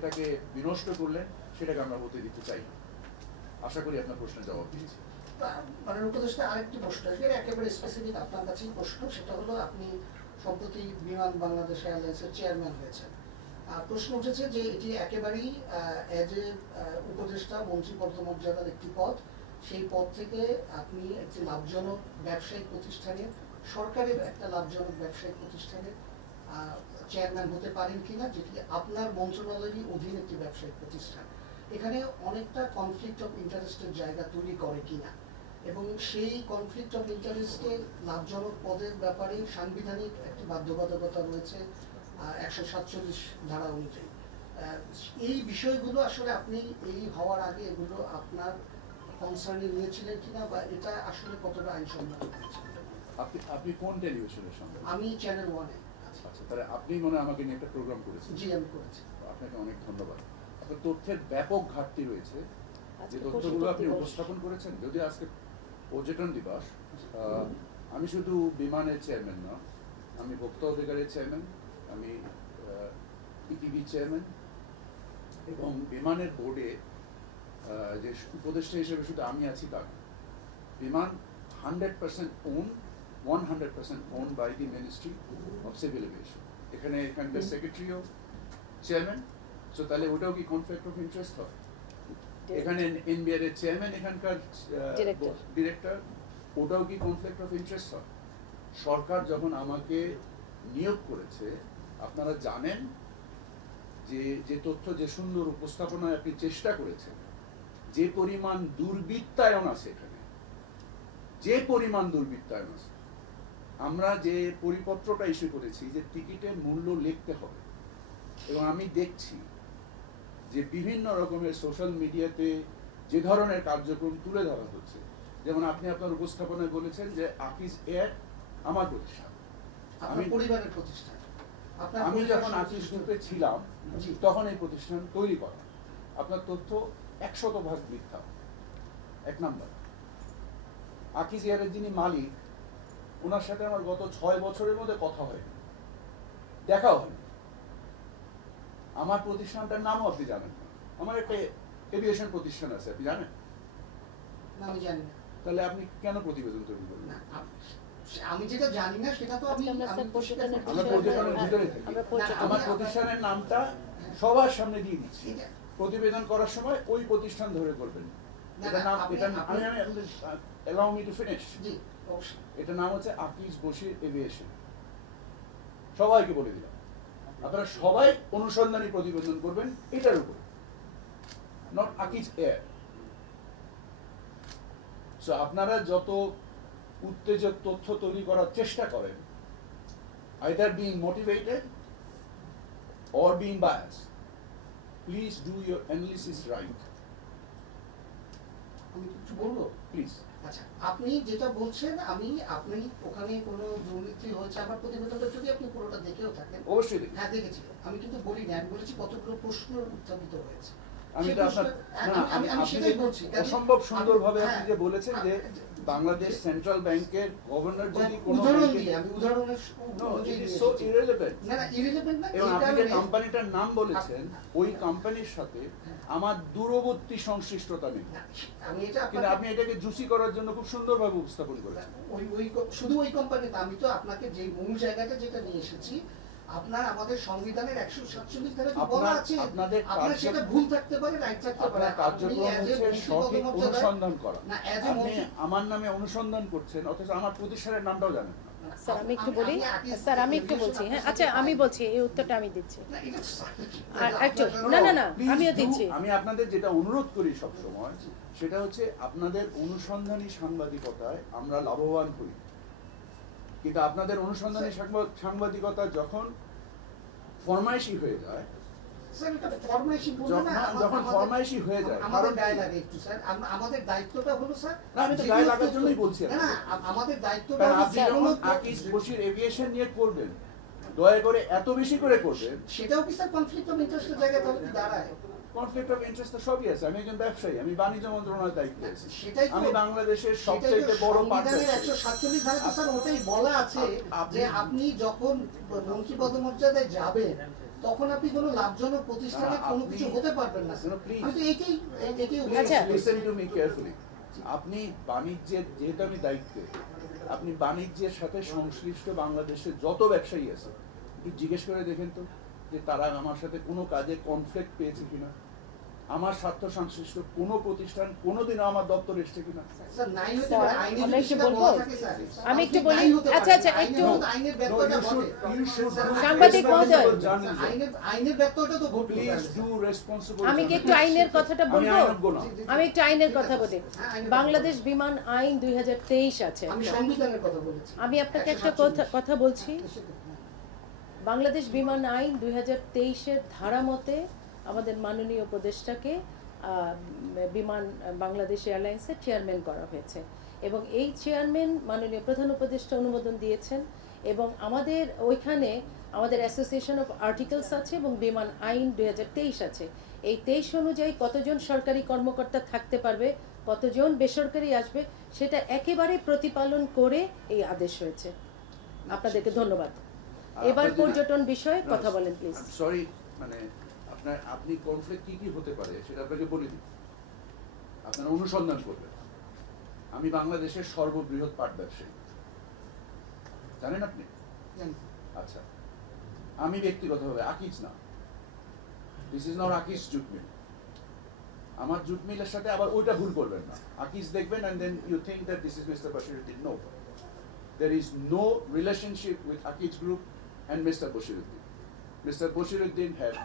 এটাকে বিনষ্ট করলেন সেটাকে আমরা হতে দিতে চাই। আশা করি আপনার প্রশ্নের জবাব দিয়েছি। আরেকটি প্রশ্ন। এর একেবারে স্পেসিফিক আপনার প্রশ্ন, সেটা হলো আপনি সম্প্রতি বিমান বাংলাদেশ এয়ারলাইন্সের চেয়ারম্যান হয়েছেন। প্রশ্ন উঠেছে যে এটি একেবারেই অ্যাজ এ উপদেষ্টা মন্ত্রী পদমর্যাদার একটি পদ। সেই পদ থেকে আপনি একটি লাভজনক ব্যবসায়িক প্রতিষ্ঠানে, সরকারের একটা লাভজনক ব্যবসায়িক প্রতিষ্ঠানের চেয়ারম্যান হতে পারেন কিনা যেটি আপনার মন্ত্রণালয়েরই অধীন একটি ব্যবসায়িক প্রতিষ্ঠান এখানে অনেকটা কনফ্লিক্ট অফ ইন্টারেস্টের জায়গা তৈরি করে কিনা। এবং সেই কনফ্লিক্ট অফ ইন্টারেস্টে লাভজনক পদের ব্যাপারে সাংবিধানিক একটি বাধ্যবাধকতা রয়েছে একশো সাতচল্লিশ ধারা অনুযায়ী। এই বিষয়গুলো আসলে আপনি এই হওয়ার আগে এগুলো আপনার কনসার্নে নিয়েছিলেন কিনা বা এটা আসলে কতটা আইনসম্মত হয়েছে? আপনি আপনি কোন টেলিভিশনের সঙ্গে? আমি চ্যানেল ওয়ানে আচ্ছা তাহলে আপনি মনে আমাকে নিয়ে একটা প্রোগ্রাম করেছেন। জি আমি করেছি। আপনাকে অনেক ধন্যবাদ। আপনার তথ্যের ব্যাপক ঘাটতি রয়েছে। যে তথ্যগুলো আপনি উপস্থাপন করেছেন যদি আজকে পর্যটন দিবস আহ, আমি শুধু বিমানের চেয়ারম্যান না আমি ভোক্তা অধিকারের চেয়ারম্যান আমি ইটিভি চেয়ারম্যান এবং বিমানের বোর্ডে যে উপদেষ্টা হিসেবে শুধু আমি আছি তা বিমান হান্ড্রেড পার্সেন্ট ওন এখানে এখানকার সেক্রেটারিও চেয়ারম্যান সো তাহলে ওটাও কি কনফ্লিক্ট অফ ইন্টারেস্ট হয়? এখানে এনবিআর এর চেয়ারম্যান এখানকার ডিরেক্টর ওটাও কি কনফ্লিক্ট অফ ইন্টারেস্ট হয়? সরকার যখন আমাকে নিয়োগ করেছে আপনারা জানেন যে যে তথ্য যে সুন্দর উপস্থাপনায় আপনি চেষ্টা করেছেন যে পরিমাণ দুর্বৃত্তায়ন আছে এখানে যে পরিমাণ দুর্বৃত্তায়ন আছে আমরা যে পরিপত্রটা ইস্যু করেছি যে টিকিটের মূল্য লিখতে হবে। এবং আমি দেখছি যে বিভিন্ন রকমের সোশ্যাল মিডিয়াতে যে ধরনের কার্যক্রম তুলে ধরা হচ্ছে। যেমন আপনি আপনার উপস্থাপনায় বলেছেন যে আকিজ এয়ার আমার প্রতিষ্ঠান। আমি- পরিবারের প্রতিষ্ঠান। আমি যখন আকিজ সদস্য- গ্রুপে ছিলাম তখন এই প্রতিষ্ঠান তৈরি করা। আপনার তথ্য একশত ভাগ মিথ্যা। এক নাম্বার। আকিজ এয়ারের যিনি মালিক ওনার সাথে আমার গত ছয় বছরের মধ্যে কথা হয়নি দেখাও। হয়নি আমার প্রতিষ্ঠানটার নামও আপনি জানেন আমার একটা এভিয়েশন প্রতিষ্ঠান আছে আপনি জানেন? আমি জানি না। তাহলে আপনি কেন প্রতিবেদন তৈরি করবেন না, আমি যেটা জানি না সেটা তো আমরা পারব না। ভিতরে থাকি। আমার প্রতিষ্ঠানের নামটা সবার সামনে দিয়ে দিচ্ছি। প্রতিবেদন করার সময় ওই প্রতিষ্ঠান ধরে করবেন এটা নাম এটা আমি আমি allow me to finish ji. অবশ্যই এটা নাম হচ্ছে আকিজ বশির এভিয়েশন সবাইকে বলে দিলাম। আপনারা সবাই অনুসন্ধানী প্রতিবেদন করবেন এটার উপর। নট আকিজ এয়ার সো আপনারা যত উত্তেজক তথ্য তৈরি করার চেষ্টা করেন either being motivated or being biased, please do your analysis right. আমি কিছু বলব? Please. আচ্ছা আপনি যেটা বলছেন আমি আপনি ওখানে কোনো দুর্নীতি হয়েছে আমার প্রতিবেদনটা যদি আপনি পুরোটা দেখেও থাকেন অবশ্যই হ্যাঁ দেখেছি। আমি কিন্তু বলি না আমি বলেছি কতগুলো প্রশ্ন উত্থাপিত হয়েছে। আমি তো আপনার না, আমি- না, আমি আমি আপনি সেটাই যে বলছি। অসম্ভব সুন্দরভাবে আপনি হ্যাঁ, যে বলেছেন যে বাংলাদেশ সেন্ট্রাল ব্যাংকের গভর্নর যদি কোনো উদাহরণ দিয়ে আমি উদাহরণের অনুযায়ী it is নিয়ে so না না irrelevant না এবং আপনি যে কোম্পানিটার নাম বলেছেন ওই কোম্পানির সাথে আমার দূরবর্তী সংশ্লিষ্টতা নেই। আমি এটা কিন্তু আপনি এটাকে জুসি করার জন্য খুব সুন্দরভাবে উপস্থাপন করেছেন। ওই ওই শুধু ওই কোম্পানিতে আমি তো আপনাকে যে মূল জায়গাটা যেটা নিয়ে এসেছি আপনার আমাদের সংবিধানের একশো সাতচল্লিশ ধারা তো বলা আছে আপনাদের আপনার সেটা ভুল থাকতে পারে রাইট থাকতে পারে। সঠিক অনুসন্ধান করা। আপনি আমার নামে অনুসন্ধান করছেন অথচ আমার প্রতিষ্ঠানের নামটাও জানেন স্যার আমি একটু বলি? স্যার আমি একটু বলছি হ্যাঁ আচ্ছা আমি বলছি এই উত্তরটা আমি দিচ্ছি। না, আর একটু না না না আমিও দিচ্ছি। আমি আপনাদের যেটা অনুরোধ করি সব সময় সেটা হচ্ছে আপনাদের অনুসন্ধানী সাংবাদিকতায় আমরা লাভবান হই কিন্তু আপনাদের অনুসন্ধানী সাংবাদিকতা যখন ফরমাইশি হয়ে যায় যখন- আমাদের- ফরমাইশি হয়ে যায়, আমাদের গায়ে লাগে একটু স্যার আমাদের দায়িত্বটা হলো স্যার না, আমি তো গায়ে লাগার জন্যই বলছি না আমাদের দায়িত্বটা আপনি যখন আকিস বসির এভিয়েশন নিয়ে করবেন দয়া করে এত বেশি করে করবেন। সেটাও কি স্যার কনফ্লিক্ট অফ ইন্টারেস্টের জায়গায় তাহলে দাঁড়ায়? কনফ্লিক্ট অফ ইন্টারেস্ট তো সবই আছে। আমি একজন ব্যবসায়ী আমি বাণিজ্য মন্ত্রণালয়ের দায়িত্বে আছি। সেটাই আমি বাংলাদেশের সবচেয়ে বড় সংবিধানের পার্টনার 147 ধারাতে স্যার ওটাই বলা আছে আপনি- যে আপনি যখন মন্ত্রী পদমর্যাদায় যাবেন তখন আপনি কোনো লাভজনক প্রতিষ্ঠানে কোনো কিছু হতে পারবেন না। Sir No, please. আমি তো এটাই এটাই। লিসেন টু মি কেয়ারফুলি আপনি বাণিজ্যের যেহেতু আমি দায়িত্বে আপনি বাণিজ্যের সাথে সংশ্লিষ্ট বাংলাদেশের যত ব্যবসায়ী আছে একটু জিজ্ঞেস করে দেখেন তো। যে তারা আমার সাথে কোনো কাজে কনফ্লিক্ট পেয়েছে কিনা আমার স্বার্থ সংশ্লিষ্ট কোনো প্রতিষ্ঠান কোনোদিনও আমার দপ্তর এসছে কিনা। আমি একটু বলি। আচ্ছা, আচ্ছা, আইনের একটু- সাংবাদিক মহোদয়। আমি কি একটু আইনের কথাটা বলব? আমি একটু আইনের কথা বলি। হ্যাঁ, বাংলাদেশ বিমান আইন দুই হাজার তেইশ আছে। আমি কথা বলেছি। আমি আপনাকে একটা কথা কথা বলছি। বাংলাদেশ বিমান আইন দুই হাজার তেইশের ধারা মতে আমাদের মাননীয় উপদেষ্টাকে বিমান, বাংলাদেশ এয়ারলাইন্সের চেয়ারম্যান করা হয়েছে। এবং এই চেয়ারম্যান মাননীয় প্রধান উপদেষ্টা অনুমোদন দিয়েছেন। এবং আমাদের ওইখানে আমাদের অ্যাসোসিয়েশন অফ আর্টিকেলস আছে এবং বিমান আইন দু হাজার তেইশ আছে। এই তেইশ অনুযায়ী কতজন সরকারি কর্মকর্তা থাকতে পারবে, কতজন বেসরকারি আসবে, সেটা একেবারে প্রতিপালন করে এই আদেশ হয়েছে। আপনাদেরকে ধন্যবাদ। এবার পর্যটন বিষয়ে কথা বলেন প্লিজ সরি মানে আপনার আপনি কনফ্লিক্ট কি কি হতে পারে সেটা আপনাকে বলে দিই। আপনারা অনুসন্ধান করবেন। আমি বাংলাদেশের সর্ববৃহৎ পাট ব্যবসায়ী। জানেন আপনি? আচ্ছা। আমি ব্যক্তিগতভাবে আকিজ না। This is not Akij jute mill. আমার জুট মিলের সাথে আবার ওইটা ভুল করবেন না। আকিজ দেখবেন and then you think that this is mister Bashiruddin no there is no relationship with Akij Group and Mr. Boshiruddin. Mr. Boshiruddin had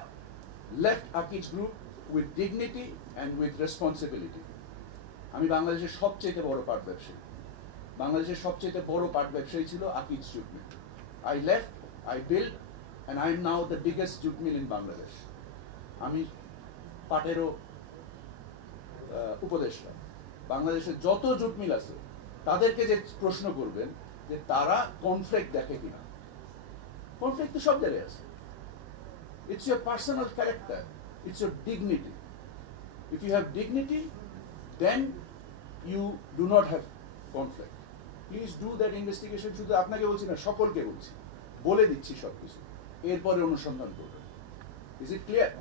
left Akij Group with dignity and with responsibility. আমি বাংলাদেশের সবচেয়ে বড় পাট ব্যবসায়ী বাংলাদেশের সবচেয়ে বড় পাট ব্যবসায়ী ছিল Akij jute mill I left I build and I am now the biggest jute mill in Bangladesh আমি পাটেরও উপদেষ্টা বাংলাদেশের যত জুট মিল আছে, তাদেরকে যে প্রশ্ন করবেন যে তারা কনফ্লিক্ট দেখে কিনা কনফ্লিক্ট তো সব জায়গায় আছে। It's your personal character it's your dignity if you have dignity then you do not have conflict please do that investigation শুধু আপনাকে বলছি না, সকলকে বলছি। বলে দিচ্ছি সব কিছু এরপরে অনুসন্ধান করবেন ইজ ইট ক্লিয়ার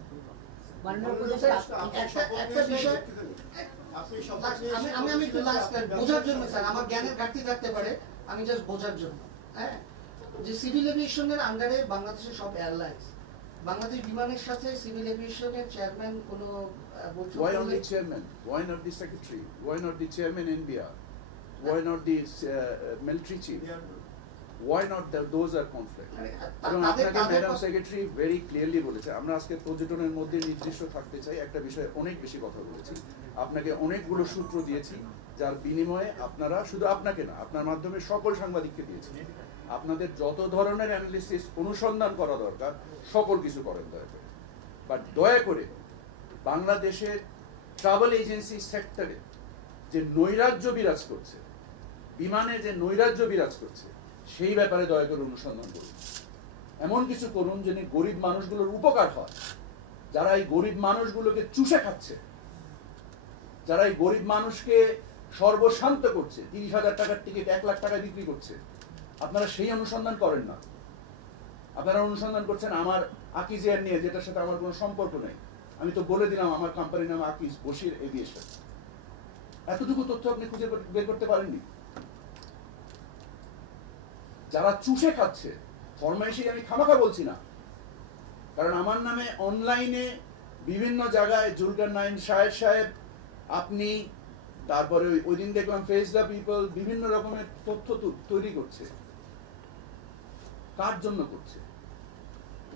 আমি আমি একটু লাস্ট বোঝার জন্য স্যার আমার জ্ঞানের ঘাটতি থাকতে পারে, আমি জাস্ট বোঝার জন্য। হ্যাঁ? যে সিভিল এভিয়েশনের আন্ডারে বাংলাদেশের সব এয়ারলাইন্স বাংলাদেশ বিমানের সাথে সিভিল এভিয়েশনের চেয়ারম্যান কোনো Why only chairman? Why not the secretary? Why not the chairman NBR? Why not the uh, uh, military chief? Why not the, those are conflict? মানে, এবং আপনাকে ম্যাডাম সেক্রেটারি ভেরি ক্লিয়ারলি বলেছে আমরা আজকে পর্যটনের মধ্যে নির্দিষ্ট থাকতে চাই একটা বিষয়ে অনেক বেশি কথা বলেছি আপনাকে অনেকগুলো সূত্র দিয়েছি যার বিনিময়ে আপনারা শুধু আপনাকে না আপনার মাধ্যমে সকল সাংবাদিককে দিয়েছি আপনাদের যত ধরনের অ্যানালিসিস অনুসন্ধান করা দরকার, সকল কিছু করেন দয়া করে। বাট দয়া করে বাংলাদেশের ট্রাভেল এজেন্সি সেক্টরে যে নৈরাজ্য বিরাজ করছে বিমানে যে নৈরাজ্য বিরাজ করছে, সেই ব্যাপারে দয়া করে অনুসন্ধান করুন। এমন কিছু করুন যেন গরিব মানুষগুলোর উপকার হয়। যারা এই গরিব মানুষগুলোকে চুষে খাচ্ছে, যারা এই গরিব মানুষকে সর্বশান্ত করছে, তিরিশ হাজার টাকার টিকিট এক লাখ টাকা বিক্রি করছে আপনারা সেই অনুসন্ধান করেন না। আপনারা অনুসন্ধান করছেন আমার আকিজ এয়ার নিয়ে, যেটার সাথে আমার কোনো সম্পর্ক নেই। আমি তো বলে দিলাম, আমার কোম্পানির নাম আকিজ বশির এভিয়েশন এতটুকু তথ্য আপনি খুঁজে বের করতে পারেননি? যারা চুষে খাচ্ছে ফরমাইশি আমি খামাখা বলছি না। কারণ আমার নামে অনলাইনে বিভিন্ন জায়গায় জুলকার নাইন সাহেব সাহেব, আপনি তারপরে ওই- দিন দেখলাম ফেস দ্য পিপল বিভিন্ন রকমের তথ্য তৈরি করছে। কার জন্য করছে?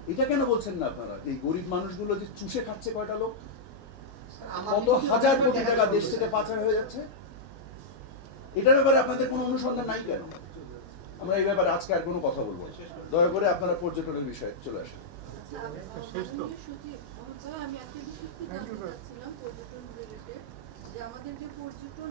এটা কেন বলছেন না আপনারা? এই গরিব মানুষগুলো যে চুষে খাচ্ছে কয়টা লোক? কত হাজার কোটি টাকা দেশ থেকে। পাচার হয়ে যাচ্ছে? এটার ব্যাপারে আপনাদের কোনো অনুসন্ধান নাই কেন? আমরা এই ব্যাপারে আজকে আর কোনো কথা বলব দয়া করে আপনারা পর্যটনের বিষয়ে চলে আসেন। তো। আমি যে আমাদের যে পর্যটন